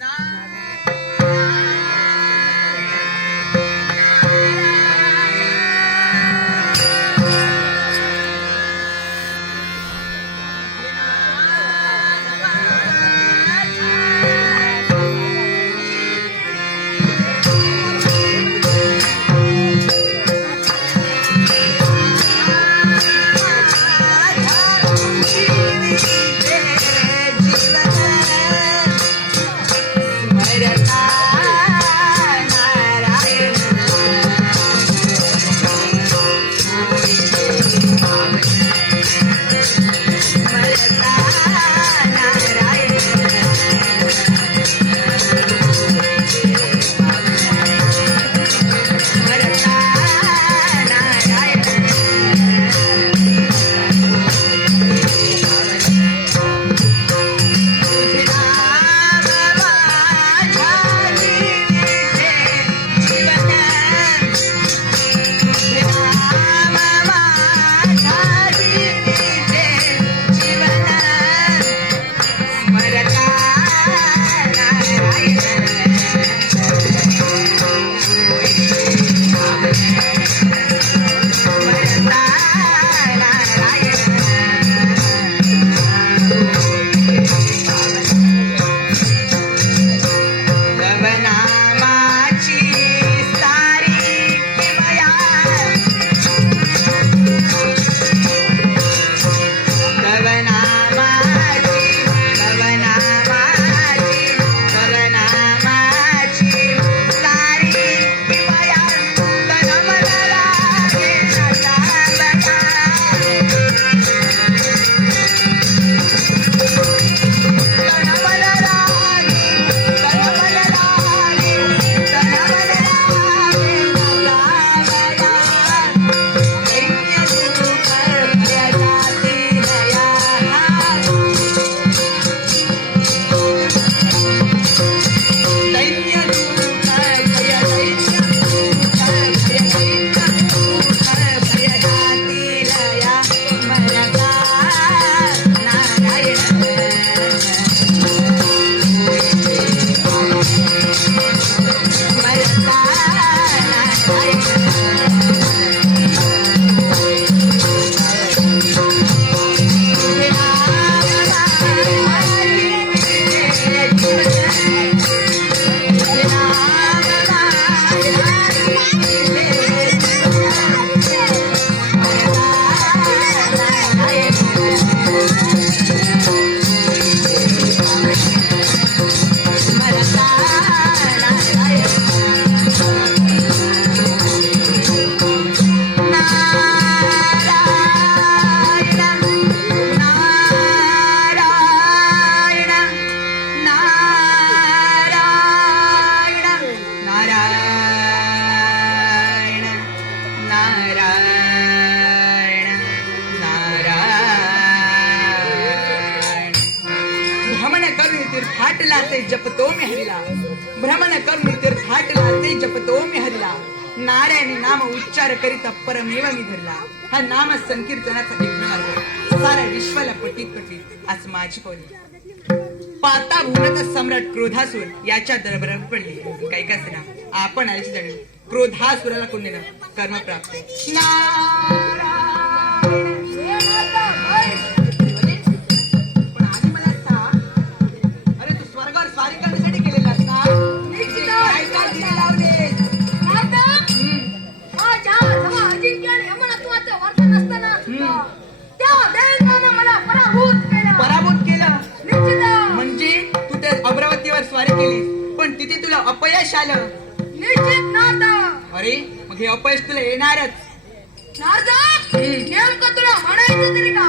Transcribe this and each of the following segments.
Nah. भ्रमण करून तीर्थाटला ते जपतो मी हरिला भ्रमण करून तीर्थाटला ते जपतो मी हरिला नारायणी नाम उच्चार करीता परमेव मी धरला हा नाम संकीर्तनाचा एक मार्ग. सारा विश्वाला पटीत पटीत आज माझी पावली पाता भूमत सम्राट क्रोधासूर याच्या दरबारात पडली. काही का ना आपण आयची जाणीव क्रोधासुराला कोणीनं कर्म प्राप्त तिथे तुला अपयश आलं. निश्चित नाता अरे मग हे अपयश तुला येणारच. नारदा नेमकं तुला म्हणायचं तरी का?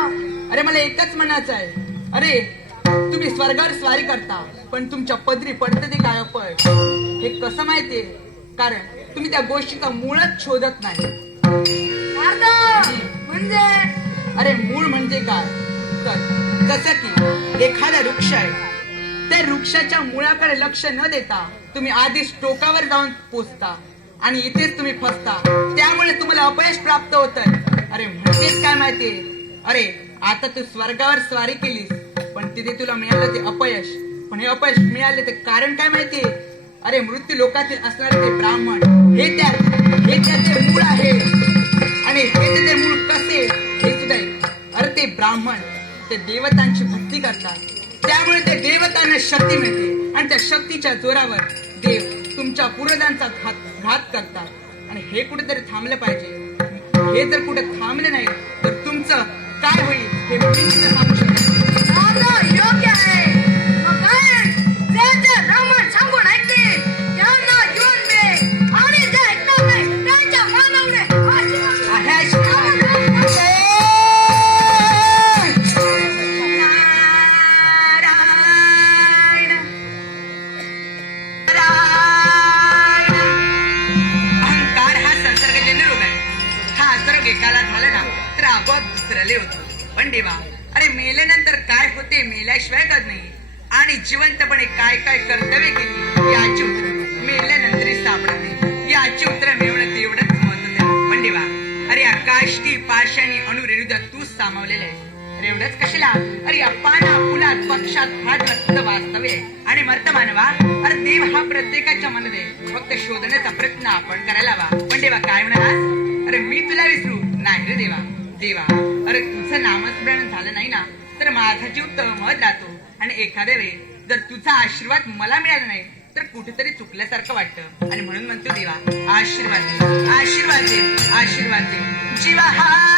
अरे मला एकच म्हणायचं आहे. अरे तुम्ही स्वर्गावर स्वारी करता पण तुमच्या पदरी पडतं ते काय अपयश? हे कसं माहितीये कारण तुम्ही त्या गोष्टीचा मूळच शोधत नाही. नारदा म्हणजे? अरे मूळ म्हणजे काय? तर जसं की एखादा वृक्ष आहे त्या वृक्षाच्या मुळाकडे लक्ष न देता तुम्ही आधीच टोकावर जाऊन पोचता आणि इथेच तुम्ही फसता. त्यामुळे तुम्हाला अपयश प्राप्त होत. अरे म्हणजेच काय माहितीये अरे आता तू स्वर्गावर स्वारी केलीस पण तिथे तुला मिळालं ते अपयश. पण हे अपयश मिळाले ते कारण काय माहितीये अरे मृत्यू लोकातील असणारे ते ब्राह्मण. हे त्या हे त्याचे मूळ आहे. आणि हे त्याचे मूळ कसे? हे सुद्धा अरे ते ब्राह्मण. ते देवतांची भक्ती करतात. त्यामुळे त्या देवतांना शक्ती मिळते. आणि त्या शक्तीच्या जोरावर देव तुमच्या पूर्वजांचा घात घात करतात. आणि हे कुठेतरी थांबलं पाहिजे. हे जर कुठे थांबलं नाही तर तुमचं काय होईल हे सांगू शकत होतो पण अरे मेल्यानंतर काय होते मेल्याशिवाय कळत नाही. आणि जिवंतपणे काय काय कर्तव्य केली याची उत्तर मेल्यानंतर सापडत याची उत्तर मिळवणं तेवढंच महत्वाचं आहे. पण देवा अरे आकाशती पाशानी अणुरेणुदा तू सामावलेलं आहे अरे एवढंच कशाला? अरे अप्पाना फुलात पक्षात फाट रक्त वास्तव्य आणि मर्त मानवा अरे देव हा प्रत्येकाच्या मनात आहे. फक्त शोधण्याचा प्रयत्न आपण करायला हवा. पण देवा काय म्हणालास? अरे मी तुला विसरू. नाही रे देवा. देवा. अरे तुझं नामस्मरण झालं नाही ना तर माझा जीव तळमळत जातो. आणि एखाद्या वेळी जर तुझा आशीर्वाद मला मिळाला नाही तर कुठेतरी चुकल्यासारखं वाटतं. आणि म्हणून म्हणतो देवा आशीर्वाद दे आशीर्वाद दे आशीर्वाद दे. जीवा हा